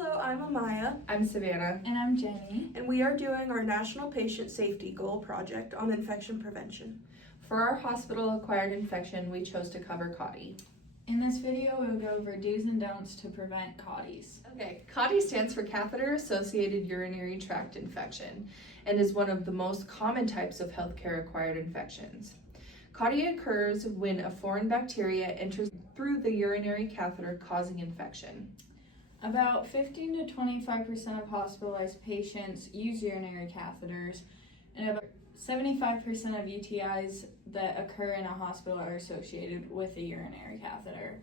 Hello, I'm Amaya, I'm Savannah. And I'm Jenny. and we are doing our National Patient Safety Goal project on infection prevention. For our hospital-acquired infection, we chose to cover CAUTI. In this video, we will go over do's and don'ts to prevent CAUTIs. Okay, CAUTI stands for catheter-associated urinary tract infection and is one of the most common types of healthcare-acquired infections. CAUTI occurs when a foreign bacteria enters through the urinary catheter, causing infection. About 15 to 25% of hospitalized patients use urinary catheters, and about 75% of UTIs that occur in a hospital are associated with a urinary catheter.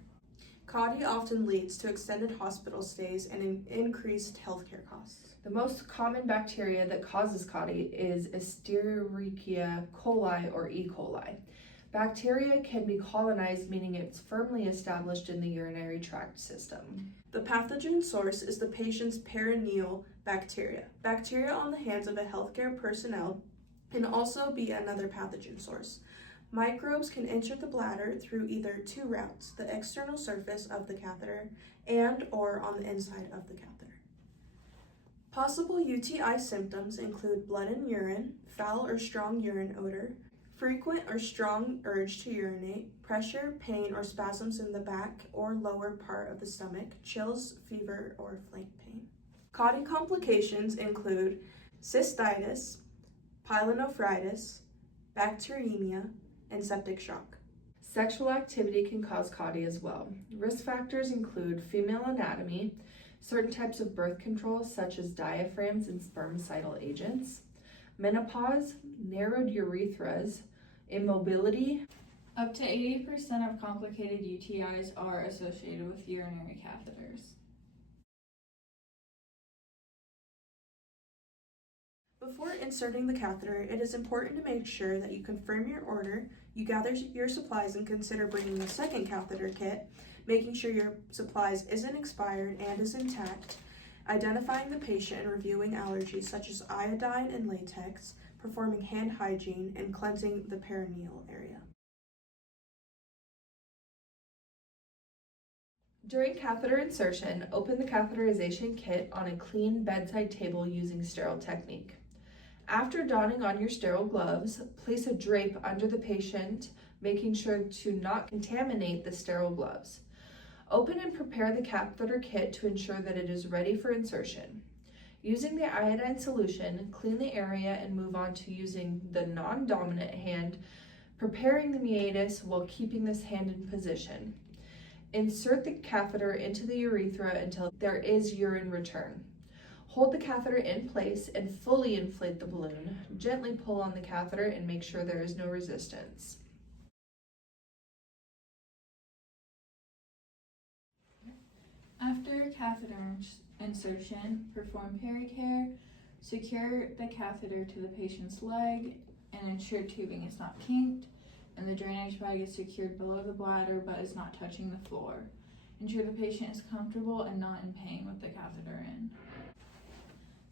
CAUTI often leads to extended hospital stays and increased healthcare costs. The most common bacteria that causes CAUTI is Escherichia coli or E. coli. Bacteria can be colonized, meaning it's firmly established in the urinary tract system. The pathogen source is the patient's perineal bacteria. Bacteria on the hands of a healthcare personnel can also be another pathogen source. Microbes can enter the bladder through either two routes, the external surface of the catheter and or on the inside of the catheter. Possible UTI symptoms include blood in urine, foul or strong urine odor, frequent or strong urge to urinate, pressure, pain, or spasms in the back or lower part of the stomach, chills, fever, or flank pain. CAUTI complications include cystitis, pyelonephritis, bacteremia, and septic shock. Sexual activity can cause CAUTI as well. Risk factors include female anatomy, certain types of birth control such as diaphragms and spermicidal agents, menopause, narrowed urethras, immobility. Up to 80% of complicated UTIs are associated with urinary catheters. Before inserting the catheter, it is important to make sure that you confirm your order, you gather your supplies and consider bringing a second catheter kit, making sure your supplies isn't expired and is intact, identifying the patient and reviewing allergies such as iodine and latex, performing hand hygiene, and cleansing the perineal area. During catheter insertion, open the catheterization kit on a clean bedside table using sterile technique. After donning on your sterile gloves, place a drape under the patient, making sure to not contaminate the sterile gloves. Open and prepare the catheter kit to ensure that it is ready for insertion. Using the iodine solution, clean the area and move on to using the non-dominant hand, preparing the meatus while keeping this hand in position. Insert the catheter into the urethra until there is urine return. Hold the catheter in place and fully inflate the balloon. Gently pull on the catheter and make sure there is no resistance. After catheter insertion, perform pericare, secure the catheter to the patient's leg, and ensure tubing is not kinked, and the drainage bag is secured below the bladder but is not touching the floor. Ensure the patient is comfortable and not in pain with the catheter in.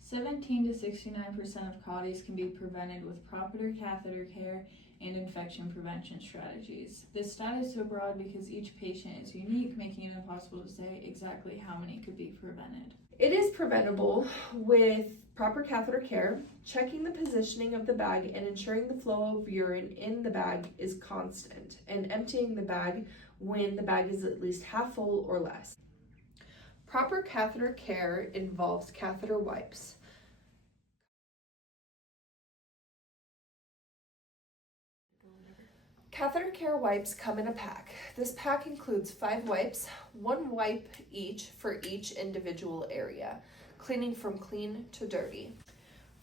17 to 69% of CAUTIs can be prevented with proper catheter care and infection prevention strategies. This stat is so broad because each patient is unique, making it impossible to say exactly how many could be prevented. It is preventable with proper catheter care, checking the positioning of the bag and ensuring the flow of urine in the bag is constant, and emptying the bag when the bag is at least half full or less. Proper catheter care involves catheter wipes. Catheter care wipes come in a pack. This pack includes 5 wipes, 1 wipe each for each individual area, cleaning from clean to dirty.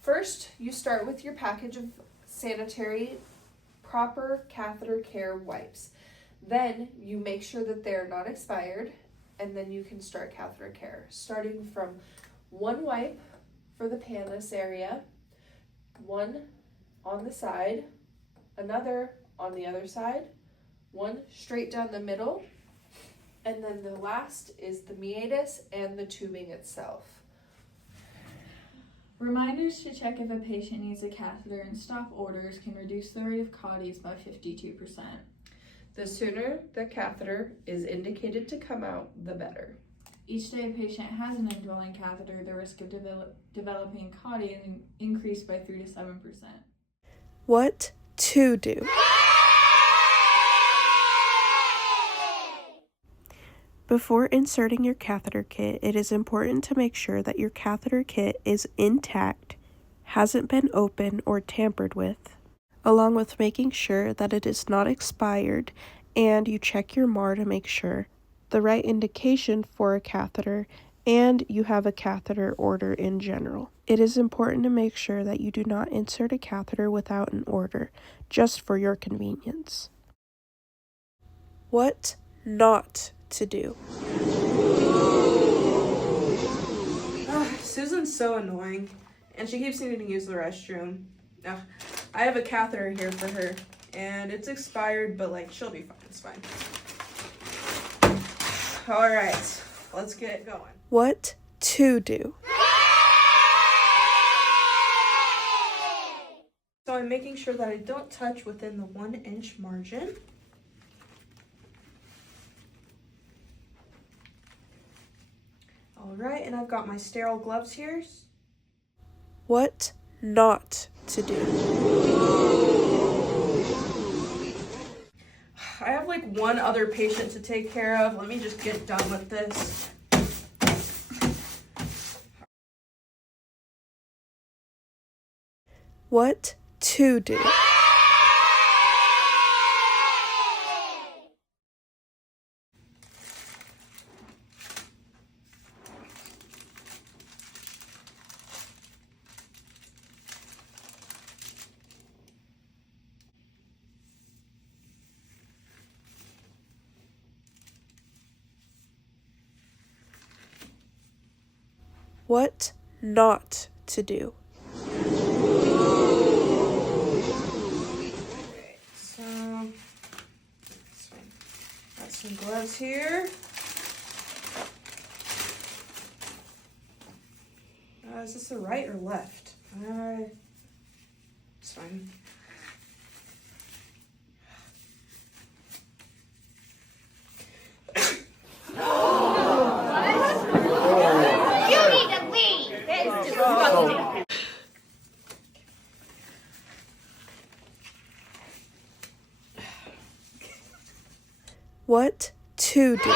First, you start with your package of sanitary, proper catheter care wipes. Then you make sure that they're not expired, and then you can start catheter care, starting from 1 wipe for the pannus area, 1 on the side, another on the other side, 1 straight down the middle, and then the last is the meatus and the tubing itself. Reminders to check if a patient needs a catheter and stop orders can reduce the rate of CAUTIs by 52%. The sooner the catheter is indicated to come out, the better. Each day a patient has an indwelling catheter, the risk of developing CAUTI is increased by 3 to 7%. What to do? Before inserting your catheter kit, it is important to make sure that your catheter kit is intact, hasn't been opened or tampered with, along with making sure that it is not expired, and you check your MAR to make sure the right indication for a catheter and you have a catheter order in general. It is important to make sure that you do not insert a catheter without an order, just for your convenience. What not to do? Susan's so annoying, and she keeps needing to use the restroom. I have a catheter here for her, and it's expired, but like she'll be fine. It's fine. All right, let's get going. What to do? So I'm making sure that I don't touch within the 1-inch margin. All right, and I've got my sterile gloves here. What not to do? I have like one other patient to take care of. Let me just get done with this. What to do? What not to do? Okay, so got some gloves here. Is this the right or left? It's fine. What to do?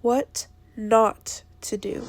What not to do?